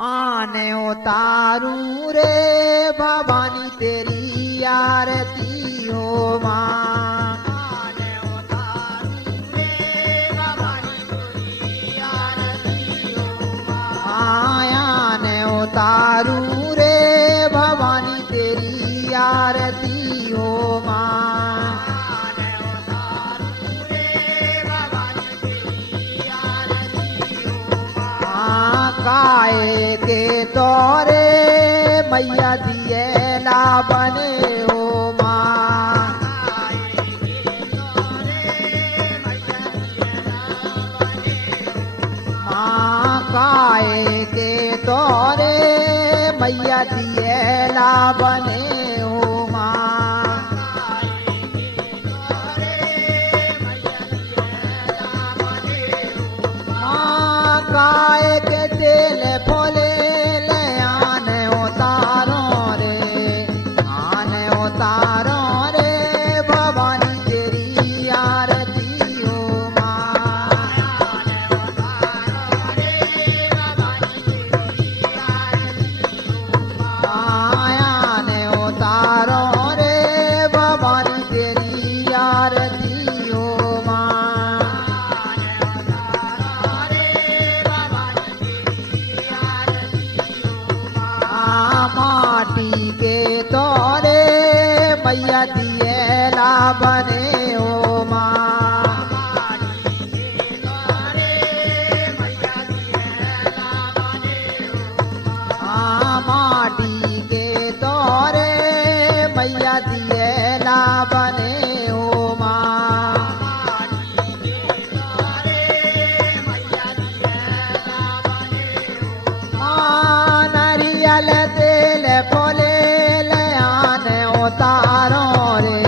आने उतारूं रे भवानी तेरी आरती हो माँ। आने उतारूं रे भवानी तेरी आरती हो माँ। आने उतारूं रे भवानी तेरी आरती हो माँ। आने उतारूं रे भवानी तेरी आरती हो माँ। काए के तोरे मैया दिए ला बने हो माँ। माँ काए के तोरे मैया दिए ला बने हो माँ। माँ काए के तेल फोले ले आने उतारो रे, आने उतारो रे भवानी तेरी आरती हो माँ। आने उतारो रे भवानी तेरी आरती हो माँ। माटी के तोरे मैया दिए ला बने हो माँ। माटी के तोरे मैया दिए ला बने हो माँ। माँ नारियल तेल फोले ले आने उतारो रे,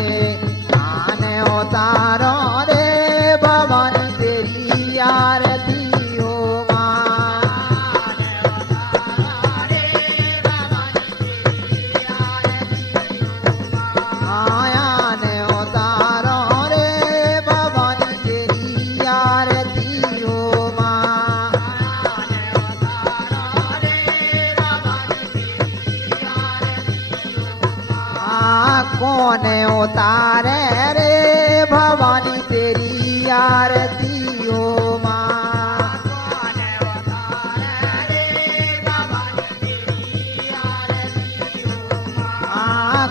आने उतारो रे भवानी तेरी आरती हो माँ। आने उतारो रे भवानी तेरी आरती हो माँ। कौन उतारे रे भवानी तेरी आरती हो माँ।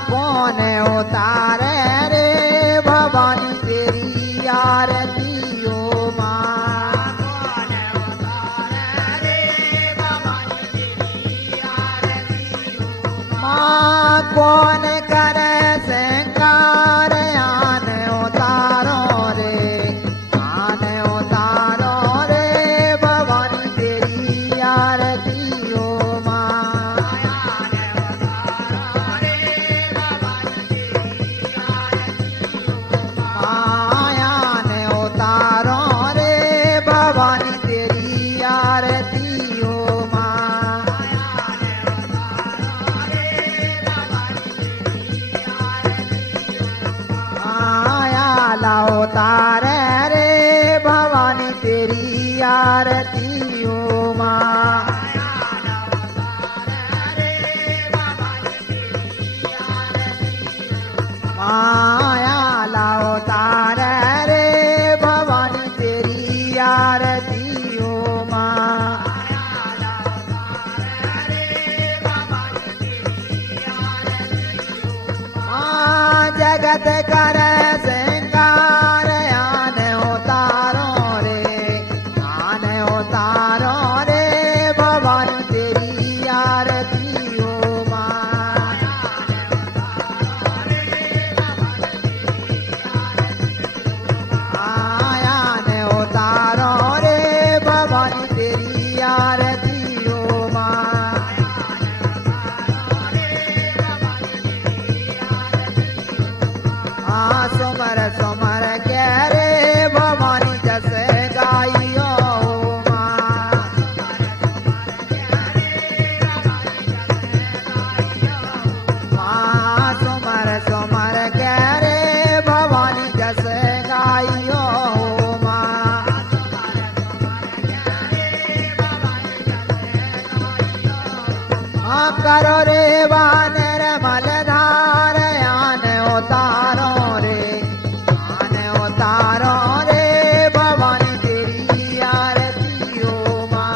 कौन उतारे रे भवानी तेरी आरती हो माँ। माँ कौन करे श्रृंगार आने उतारो रे, आने उतारो रे भवानी तेरी आरती हो माँ। आने उतारो रे भवानी तेरी आरती हो माँ। लाओ तारे रे भवानी तेरी आरती हो माँ। माया लाओ तारे रे भवानी तेरी आरती हो माँ। माँ जगत कर श्रृंगार आने उतारो रे, आने उतारो रे भवानी तेरी आरती हो माँ। आने उतारो रे भवानी तेरी आरती हो माँ। करो रे वानर मलधार आन उतारो रे आन उतारो रे भवानी तेरी आरती हो माँ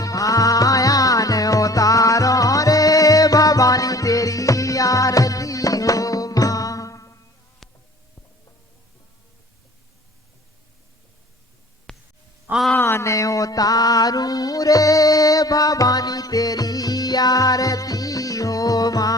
आयान उतारो रे भवानी तेरी आरती हो माँ आने उतारू रे भवानी तेरी आरती हो माँ